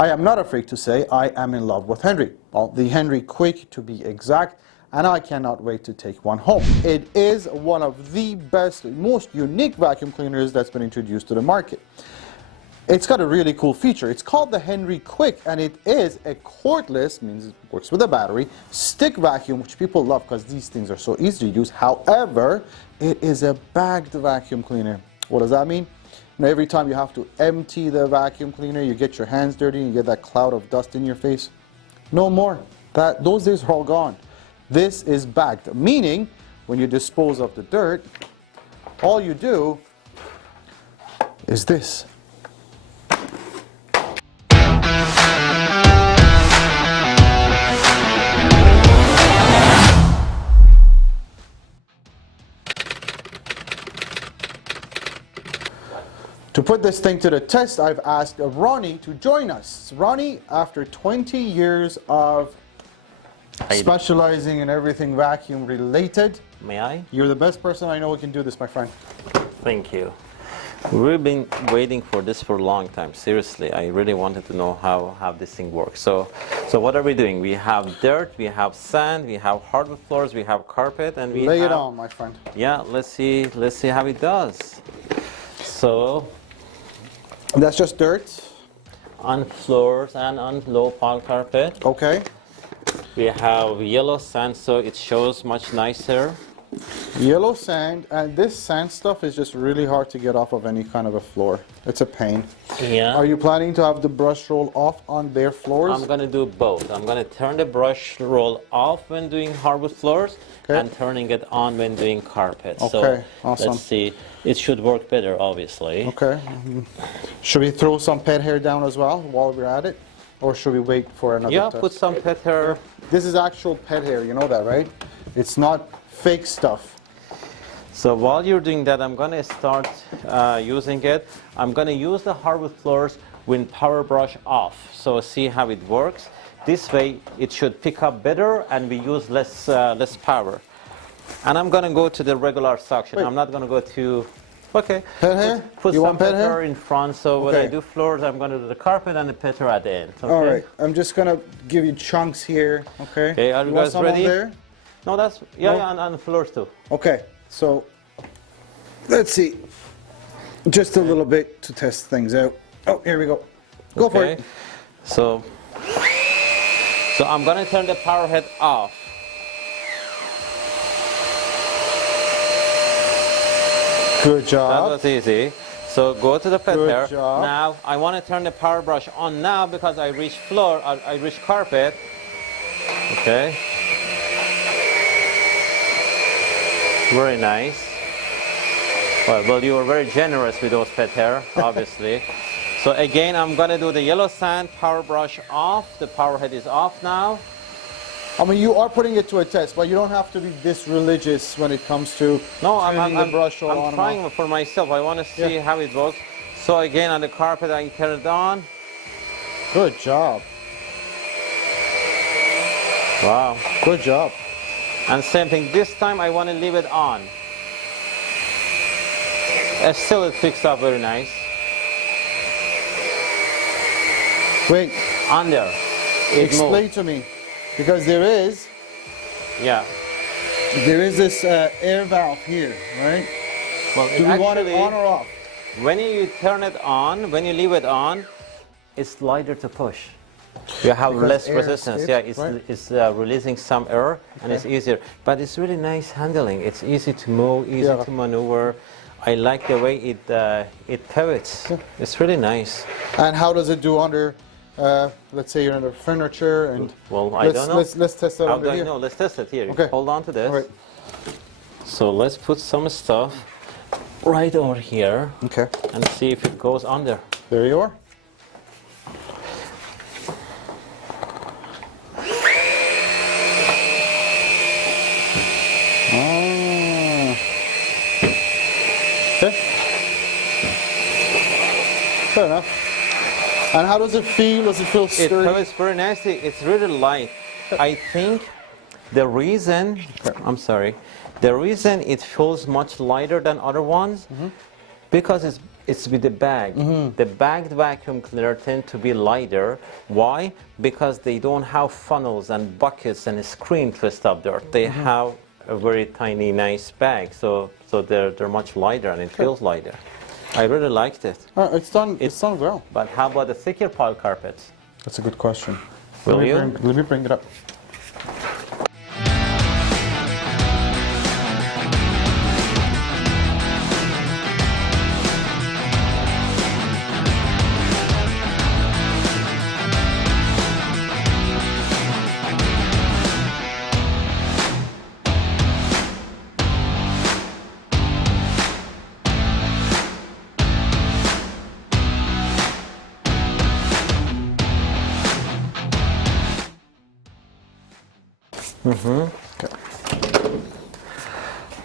I am not afraid to say I am in love with Henry. Well, the Henry Quick to be exact, and I cannot wait to take one home. It is one of the best, most unique vacuum cleaners that's been introduced to the market. It's got a really cool feature. It's called the Henry Quick, and it is a cordless, means it works with a battery, stick vacuum, which people love because these things are so easy to use. However, it is a bagged vacuum cleaner. What does that mean? You know, every time you have to empty the vacuum cleaner, you get your hands dirty and you get that cloud of dust in your face. No more. Those days are all gone. This is bagged, meaning when you dispose of the dirt, all you do is this. To put this thing to the test, I've asked Ronnie to join us. Ronnie, after 20 years of specializing in everything vacuum related. May I? You're the best person I know who can do this, my friend. Thank you. We've been waiting for this for a long time. Seriously, I really wanted to know how this thing works. So what are we doing? We have dirt, we have sand, we have hardwood floors, we have carpet, and we lay it on, my friend. Yeah, let's see how it does. So that's just dirt on floors and on low pile carpet. Okay. We have yellow sand, so it shows much nicer. Yellow sand, and this sand stuff is just really hard to get off of any kind of a floor. It's a pain. Yeah. Are you planning to have the brush roll off on bare floors? I'm going to do both. I'm going to turn the brush roll off when doing hardwood floors and turning it on when doing carpet. Okay, so awesome. Let's see. It should work better, obviously. Okay. Should we throw some pet hair down as well while we're at it? Or should we wait for another test? Put some pet hair. This is actual pet hair, you know that, right? It's not fake stuff. So while you're doing that, I'm going to start using it. I'm going to use the hardwood floors with power brush off. So see how it works. This way it should pick up better and we use less power. And I'm going to go to the regular suction. I'm not going to go to... Okay. Pet hair? Put you some want pet hair in front. So when I do floors, I'm going to do the carpet and the pet hair at the end. Okay? All right. I'm just going to give you chunks here. Okay. Okay. Are you guys ready? There? No, that's... Yeah, and the floors too. Okay. So let's see. Just a little bit to test things out. Oh, here we go. Go for it. So I'm going to turn the power head off. Good job. That was easy. So go to the pet hair. Good job. Now I want to turn the power brush on now because I reached floor, I reached carpet. Okay. Very nice. Well, you were very generous with those pet hair, obviously. So again, I'm going to do the yellow sand, power brush off. The power head is off now. I mean, you are putting it to a test, but you don't have to be this religious when it comes to turning the brush roll on I'm trying for myself. I want to see how it works. So again, on the carpet, I turn it on. Good job. Wow. Good job. And same thing, this time I want to leave it on. Still it picks up very nice. Wait. On there. Explain to me. Because there is this air valve here, right? Well, do we want it on or off? When you turn it on, when you leave it on, it's lighter to push. You have less resistance. It's releasing some air and it's easier. But it's really nice handling. It's easy to move, easy to maneuver. I like the way it pivots. It's really nice. And how does it do under? Let's say you're under furniture and... Well, I don't know. Let's test it under here. No, let's test it here. Okay. Hold on to this. All right. So let's put some stuff right over here. Okay. And see if it goes under. There you are. Okay. Fair enough. And how does it feel? Does it feel sturdy? It feels very nicely. It's really light. I think the reason, the reason it feels much lighter than other ones, because It's with the bag. The bagged vacuum cleaner tend to be lighter. Why? Because they don't have funnels and buckets and a screen to stop dirt. They have a very tiny, nice bag, so they're much lighter and it feels lighter. I really liked it. It's done well. But how about the thicker pile carpets? That's a good question. Will you? Let me bring it up.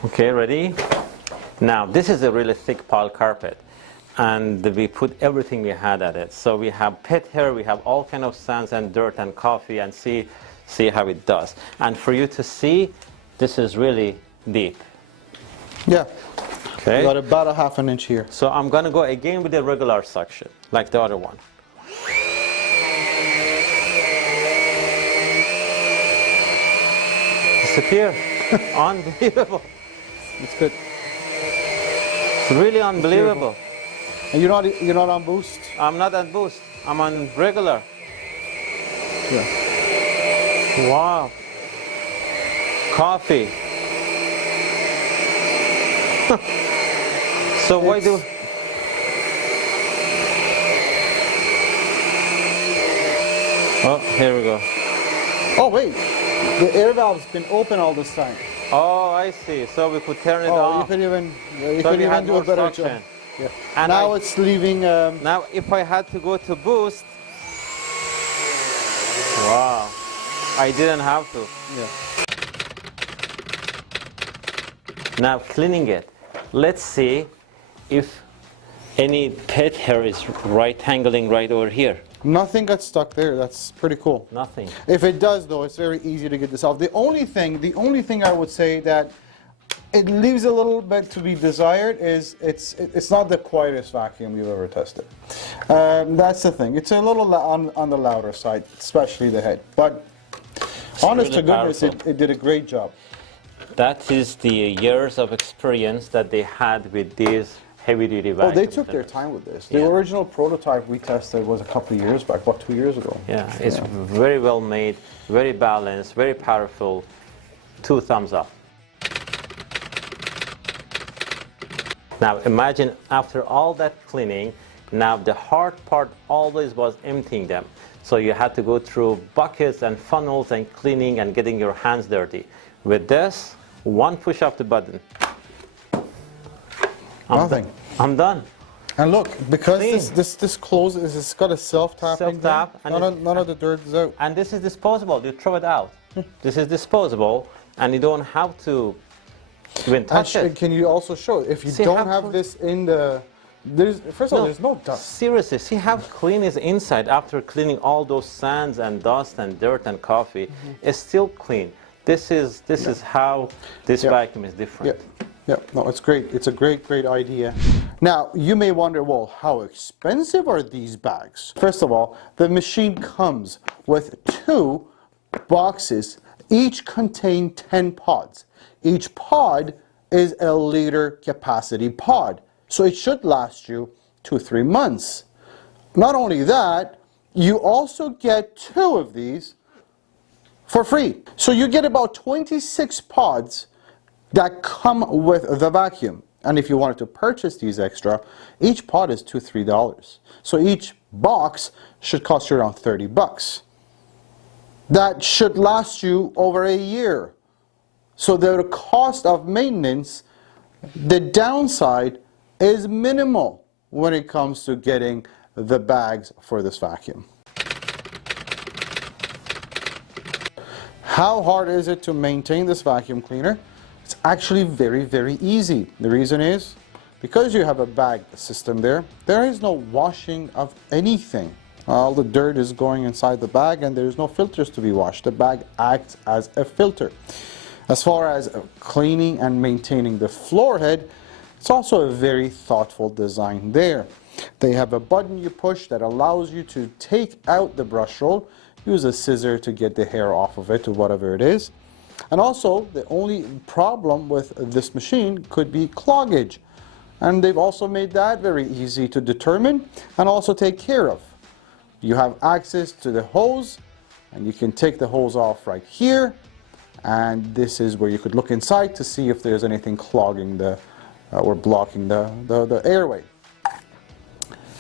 Okay, ready? Now, this is a really thick pile carpet, and we put everything we had at it. So we have pet hair, we have all kind of sands and dirt and coffee, and see how it does. And for you to see, this is really deep. Yeah. Okay. You got about a ½ an inch here. So I'm gonna go again with the regular suction, like the other one. Disappear. Unbelievable. It's good. It's really unbelievable. And you're not on boost? I'm not on boost. I'm on regular. Yeah. Wow. Coffee. So why do... Oh, here we go. Oh wait, the air valve's been open all this time. Oh, I see. So we could turn it Oh, off. you could even had do more a better suction. job. Yeah. And Now it's leaving. Now, if I had to go to boost, wow, I didn't have to. Yeah. Now cleaning it, let's see if any pet hair is right-angling right over here. Nothing got stuck there. That's pretty cool. Nothing. If it does, though, it's very easy to get this off. The only thing I would say that it leaves a little bit to be desired is it's not the quietest vacuum you've ever tested. That's the thing. It's a little on the louder side, especially the head. But honest really to goodness, powerful. it did a great job. That is the years of experience that they had with these heavy-duty vacuum Oh, they took their cleaners. time with this. The Yeah. original prototype we tested was a couple of years back, about 2 years ago. Yeah, it's very well made, very balanced, very powerful. 2 thumbs up. Now imagine after all that cleaning, now the hard part always was emptying them. So you had to go through buckets and funnels and cleaning and getting your hands dirty. With this, one push of the button. Nothing. I'm done. And look, because Clean. this closes, it's got a self-tapping. Self-tap, thing. and None of the dirt is out. And this is disposable. You throw it out. This is disposable, and you don't have to even touch it. Can you also show if you See don't how have clean- this in the? First of all, there's no dust. Seriously, see how clean is inside after cleaning all those sands and dust and dirt and coffee. It's still clean. This is how this Yeah. vacuum is different. Yeah, no, it's great. It's a great idea. Now, you may wonder, well, how expensive are these bags? First of all, the machine comes with 2 boxes, each contain 10 pods. Each pod is a liter capacity pod, so it should last you 2-3 months. Not only that, you also get 2 of these for free. So you get about 26 pods that come with the vacuum. And if you wanted to purchase these extra, each pod is $2-3. So each box should cost you around $30. That should last you over a year. So the cost of maintenance, the downside is minimal when it comes to getting the bags for this vacuum. How hard is it to maintain this vacuum cleaner? It's actually very easy. The reason is because you have a bag system there is no washing of anything. All the dirt is going inside the bag and there's no filters to be washed. The bag acts as a filter. As far as cleaning and maintaining the floor head, It's also a very thoughtful design there. They have a button you push that allows you to take out the brush roll, use a scissor to get the hair off of it or whatever it is. And also, the only problem with this machine could be cloggage. And they've also made that very easy to determine and also take care of. You have access to the hose, and you can take the hose off right here. And this is where you could look inside to see if there's anything clogging or blocking the airway.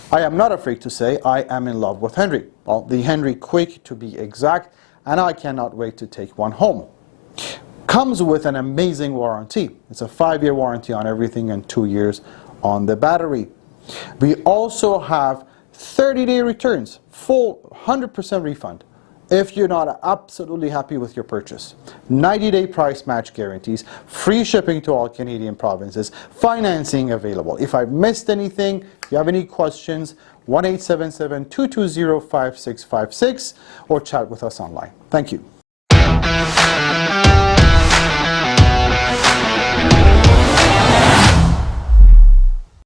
I am not afraid to say I am in love with Henry. Well, the Henry Quick to be exact, and I cannot wait to take one home. Comes with an amazing warranty. It's a 5-year warranty on everything and 2 years on the battery. We also have 30-day returns, full 100% refund if you're not absolutely happy with your purchase. 90-day price match guarantees, free shipping to all Canadian provinces, financing available. If I've missed anything, if you have any questions, 1-877-220-5656 or chat with us online. Thank you.